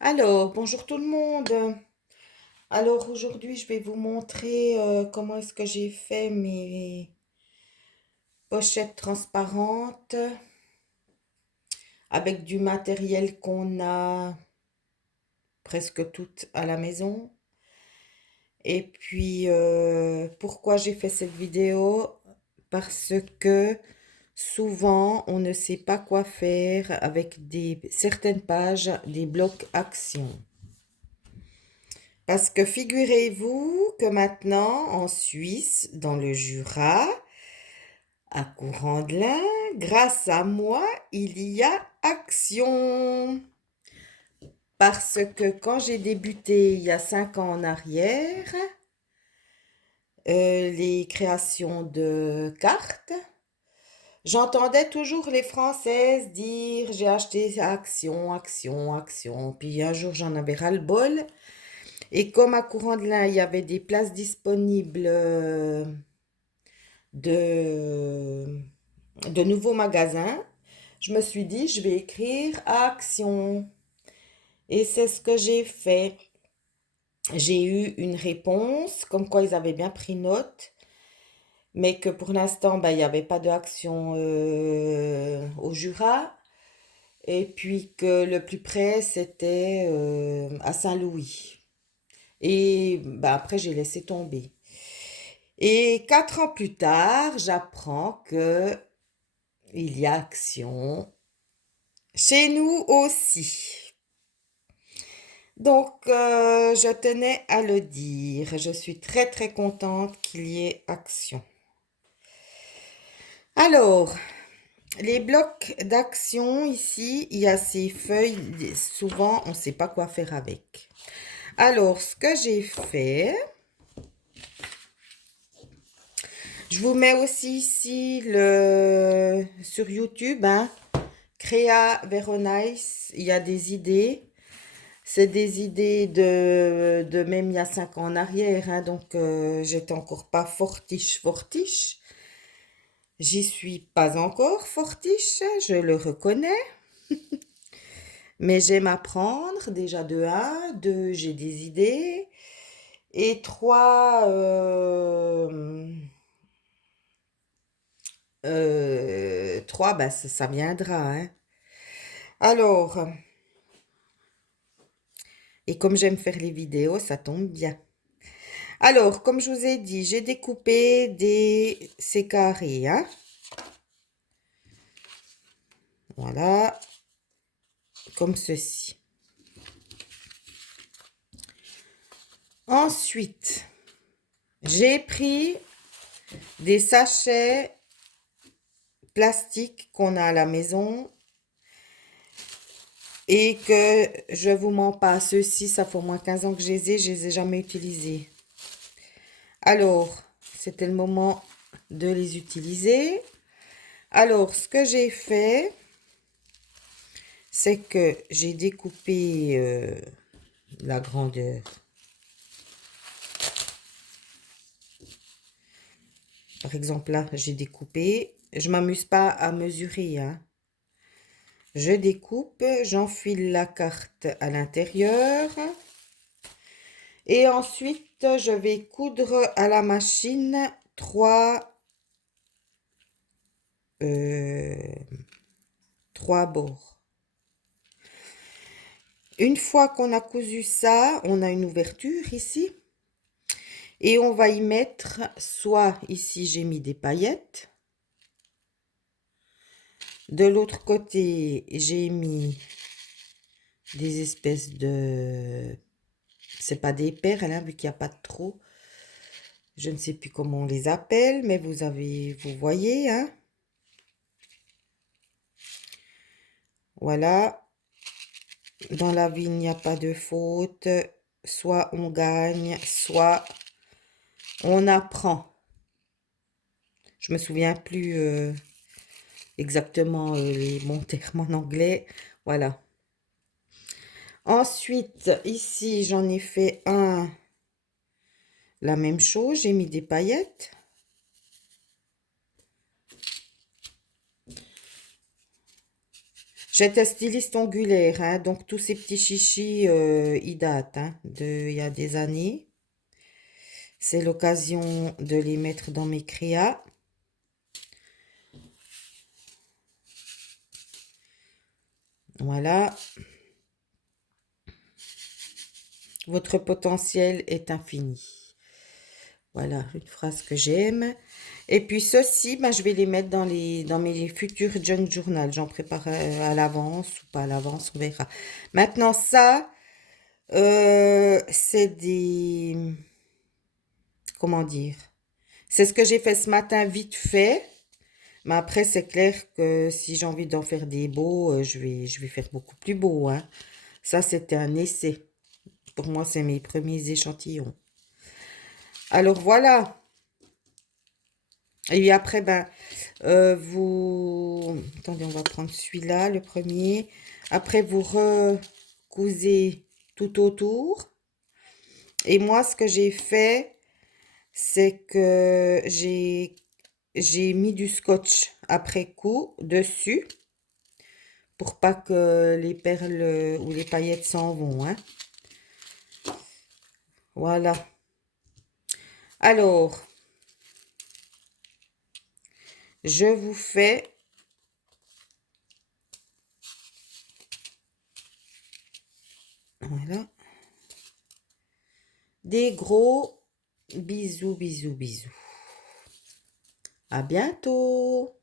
Alors, bonjour tout le monde. Alors aujourd'hui, je vais vous montrer comment est-ce que j'ai fait mes pochettes transparentes avec du matériel qu'on a presque toutes à la maison. Et puis, pourquoi j'ai fait cette vidéo? Parce que souvent, on ne sait pas quoi faire avec certaines pages des blocs actions. Parce que figurez-vous que maintenant, en Suisse, dans le Jura, à Courant-de-Lin, grâce à moi, il y a action. Parce que quand j'ai débuté il y a 5 ans en arrière, les créations de cartes, j'entendais toujours les Françaises dire j'ai acheté action, action, action. Puis un jour j'en avais ras-le-bol. Et comme à Courant-de-Lin, il y avait des places disponibles de, de nouveaux magasins, je me suis dit, je vais écrire Action. Et c'est ce que j'ai fait. J'ai eu une réponse, comme quoi ils avaient bien pris note, mais que pour l'instant, ben, il n'y avait pas d'action au Jura. Et puis que le plus près, c'était à Saint-Louis. Et ben, après, j'ai laissé tomber. Et 4 ans plus tard, j'apprends que il y a action chez nous aussi. Donc, je tenais à le dire. Je suis très très contente qu'il y ait action. Alors, les blocs d'action ici, il y a ces feuilles. Souvent, on ne sait pas quoi faire avec. Alors, ce que j'ai fait, je vous mets aussi ici sur YouTube, hein, Créa Veronice. Il y a des idées. C'est des idées de même il y a 5 ans en arrière, hein, donc j'étais encore pas fortiche, fortiche. J'y suis pas encore fortiche, je le reconnais, mais j'aime apprendre déjà de un, deux, j'ai des idées, et trois, trois, bah, ça viendra, hein. Alors, et comme j'aime faire les vidéos, ça tombe bien. Alors, comme je vous ai dit, j'ai découpé ces carrés, hein. Voilà, comme ceci. Ensuite, j'ai pris des sachets plastiques qu'on a à la maison et que je vous mens pas, ceux-ci, ça fait au moins 15 ans que je les ai jamais utilisés. Alors, c'était le moment de les utiliser. Alors, ce que j'ai fait, c'est que j'ai découpé la grandeur. Par exemple, là, j'ai découpé. Je m'amuse pas à mesurer, hein. Je découpe, j'enfile la carte à l'intérieur. Et ensuite, je vais coudre à la machine euh, trois bords. Une fois qu'on a cousu ça, on a une ouverture ici. Et on va y mettre, soit ici j'ai mis des paillettes. De l'autre côté, j'ai mis des espèces de... C'est pas des perles, hein, vu qu'il n'y a pas de trou. Je ne sais plus comment on les appelle, mais vous voyez, hein. Voilà. Dans la vie, il n'y a pas de faute. Soit on gagne, soit on apprend. Je me souviens plus exactement les bons termes en anglais. Voilà. Ensuite, ici, j'en ai fait la même chose. J'ai mis des paillettes. J'étais styliste ongulaire, hein, donc tous ces petits chichis, ils datent, hein, il y a des années. C'est l'occasion de les mettre dans mes créas. Voilà. Votre potentiel est infini. Voilà, une phrase que j'aime. Et puis ceci, ben, je vais les mettre dans mes futurs junk journal. J'en prépare à l'avance ou pas à l'avance, on verra. Maintenant, ça, c'est des... Comment dire? C'est ce que j'ai fait ce matin vite fait. Mais après, c'est clair que si j'ai envie d'en faire des beaux, je vais faire beaucoup plus beau, hein. Ça, c'était un essai. Pour moi, c'est mes premiers échantillons. Alors voilà. Et après, ben, vous... Attendez, on va prendre celui-là, le premier. Après, vous recousez tout autour. Et moi, ce que j'ai fait, c'est que j'ai mis du scotch après coup dessus pour pas que les perles ou les paillettes s'en vont, hein. Voilà. Alors, je vous fais voilà des gros bisous, bisous, bisous. À bientôt.